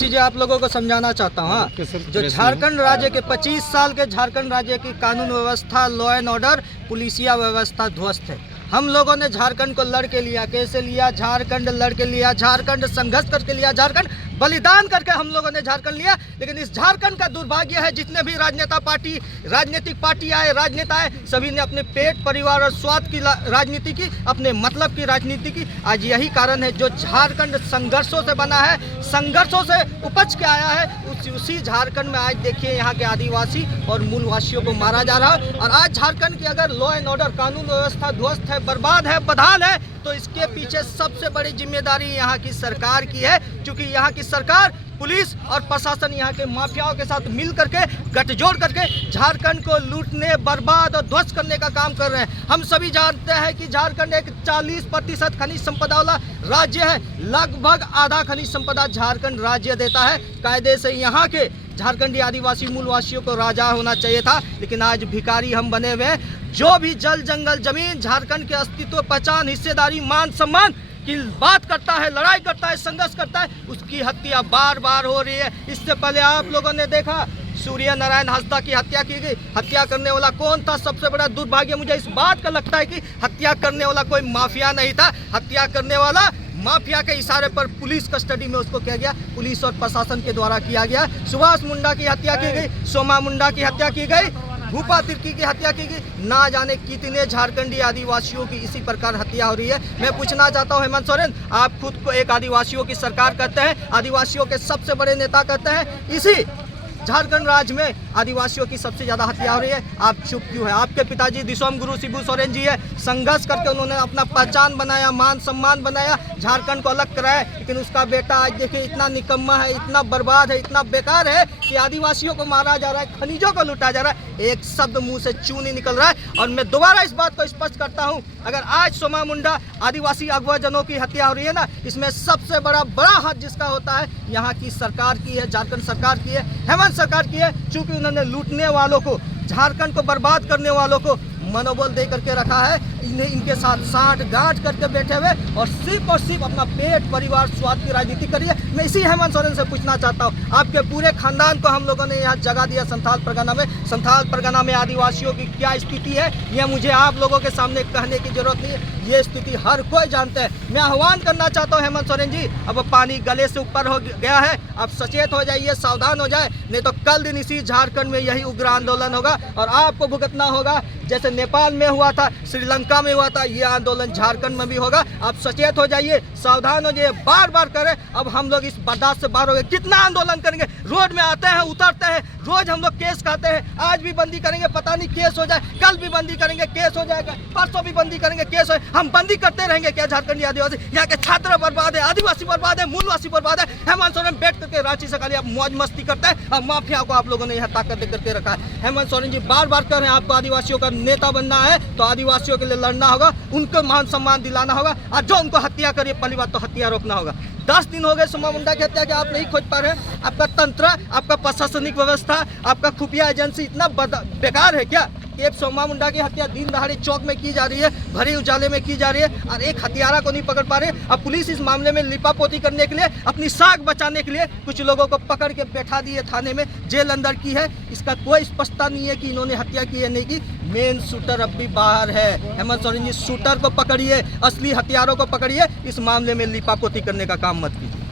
चीज़ें आप लोगों को समझाना चाहता हूँ। हाँ, जो झारखंड राज्य के 25 साल के झारखंड राज्य की कानून व्यवस्था, लॉ एंड ऑर्डर, पुलिसिया व्यवस्था ध्वस्त है। हम लोगों ने झारखंड को लड़ के लिया। कैसे लिया? झारखंड लड़ के लिया, झारखंड संघर्ष करके लिया, झारखंड बलिदान करके हम लोगों ने झारखंड लिया। लेकिन इस झारखंड का दुर्भाग्य है, जितने भी राजनीतिक पार्टी आए, राजनेता आए, सभी ने अपने पेट, परिवार और स्वार्थ की राजनीति की, अपने मतलब की राजनीति की। आज यही कारण है, जो झारखंड संघर्षों से बना है, संघर्षों से उपज के आया है, उसी झारखंड में आज देखिए यहाँ के आदिवासी और मूलवासियों को मारा जा रहा है। और आज झारखंड की अगर लॉ एंड ऑर्डर, कानून व्यवस्था ध्वस्त है, बर्बाद है, बदहाल है, तो इसके पीछे सबसे बड़ी जिम्मेदारी यहाँ की सरकार की है। क्योंकि यहाँ की सरकार, पुलिस और प्रशासन यहाँ के माफियाओं के साथ मिल करके, गठजोड़ करके झारखंड को लूटने, बर्बाद और ध्वस्त करने का काम कर रहे हैं। हम सभी जानते हैं कि झारखंड एक 40% खनिज संपदा वाला राज्य है। लगभग आधा खनिज संपदा झारखंड राज्य देता है। कायदे से यहाँ के झारखंडी आदिवासी मूलवासियों को राजा होना चाहिए था, लेकिन आज भिखारी हम बने हुए हैं। जो भी जल, जंगल, जमीन, झारखंड के अस्तित्व, पहचान, हिस्सेदारी, मान सम्मान की बात करता है, लड़ाई करता है, संघर्ष करता है, उसकी हत्या बार बार हो रही है। इससे पहले आप लोगों ने देखा सूर्य नारायण हांसदा की हत्या की गई। हत्या करने वाला कौन था? सबसे बड़ा दुर्भाग्य मुझे इस बात का लगता है कि हत्या करने वाला कोई माफिया नहीं था। हत्या करने वाला माफिया के इशारे पर पुलिस कस्टडी में उसको किया गया, पुलिस और प्रशासन के द्वारा किया गया। सुभाष मुंडा की हत्या की गई, सोमा मुंडा की हत्या की गई, भूपा तिर्की की हत्या की गई। ना जाने कितने झारखंडी आदिवासियों की इसी प्रकार हत्या हो रही है। मैं पूछना चाहता हूं, हेमंत सोरेन, आप खुद को एक आदिवासियों की सरकार कहते हैं, आदिवासियों के सबसे बड़े नेता कहते हैं, इसी झारखंड राज्य में आदिवासियों की सबसे ज्यादा हत्या हो रही है। आप चुप क्यों है? आपके पिताजी दिसोम गुरु शिबू सोरेन जी है, संघर्ष करके उन्होंने अपना पहचान बनाया, मान सम्मान बनाया, झारखंड को अलग कराया। लेकिन उसका बेटा आज देखिए इतना निकम्मा है, इतना बर्बाद है, इतना बेकार है कि आदिवासियों को मारा जा रहा है, खनिजों को लूटा जा रहा है, एक शब्द मुंह से चू नहीं निकल रहा है। और मैं दोबारा इस बात को स्पष्ट करता हूँ, अगर आज सोमा मुंडा आदिवासी अगुवाजनों की हत्या हो रही है ना, इसमें सबसे बड़ा हाथ जिसका होता है, यहाँ की सरकार की है, झारखंड सरकार की है, हेमंत सरकार की है। चूंकि उन्होंने लूटने वालों को, झारखंड को बर्बाद करने वालों को मनोबल दे करके रखा है, इनके साथ साठ गांठ करके बैठे हुए और सिर्फ अपना पेट, परिवार, स्वार्थ की राजनीति करिए। मैं इसी हेमंत सोरेन से पूछना चाहता हूँ, आपके पूरे खानदान को हम लोगों ने यहाँ जगह दिया संथाल परगना में। संथाल परगना में आदिवासियों की क्या स्थिति है, यह मुझे आप लोगों के सामने कहने की जरूरत नहीं है, ये स्थिति हर कोई जानते हैं। मैं आह्वान करना चाहता हूँ हेमंत सोरेन जी, अब पानी गले से ऊपर हो गया है, आप सचेत हो जाइए, सावधान हो जाए, नहीं तो कल दिन इसी झारखंड में यही उग्र आंदोलन होगा और आपको भुगतना होगा। जैसे नेपाल में हुआ था, श्रीलंका में हुआ था, ये आंदोलन झारखंड में भी होगा। आप सचेत हो जाइए, सावधान हो जाइए, बार बार करें। अब हम लोग इस बर्दाश्त से बाहर हो गए। कितना आंदोलन करेंगे? रोड में आते हैं, उतरते हैं, रोज हम लोग केस खाते हैं। आज भी बंदी करेंगे, पता नहीं केस हो जाए, कल भी बंदी करेंगे, केस हो जाएगा, परसों भी बंदी करेंगे, केस हो। हम बंदी करते रहेंगे क्या? झारखंडी आदिवासी, यहाँ के छात्र बर्बाद है, आदिवासी बर्बाद है, मूलवासी बर्बाद है। हेमंत सोरेन बैठ करके रांची से खाली आप मौज मस्ती करते हैं और माफिया को आप लोगों ने यहाँ ताकत दे करके रखा है। हेमंत सोरेन जी बार बार कह रहे हैं, आपको आदिवासियों का नेता बनना है तो आदिवासियों के लिए लड़ना होगा, उनको मान सम्मान दिलाना होगा, और जो उनको हत्या करिए, पहली बात तो हत्या रोकना होगा। 10 दिन हो गए सोमा मुंडा की हत्या के, आप नहीं खोज पा रहे हैं। आपका तंत्र, आपका प्रशासनिक व्यवस्था, आपका खुफिया एजेंसी इतना बेकार है क्या? एक सोमा मुंडा की हत्या दिन दहाड़े चौक में की जा रही है, भरे उजाले में की जा रही है, और एक हत्यारा को नहीं पकड़ पा रहे। अब पुलिस इस मामले में लिपापोती करने के लिए, अपनी साख बचाने के लिए कुछ लोगों को पकड़ के बैठा दिए थाने में, जेल अंदर की है। इसका कोई स्पष्टता नहीं है कि इन्होंने हत्या की है नहीं की। मेन शूटर अब भी बाहर है। हेमंत सोरेन जी, शूटर को पकड़िए, असली हथियारों को पकड़िए, इस मामले में लिपापोती करने का काम मत कीजिए।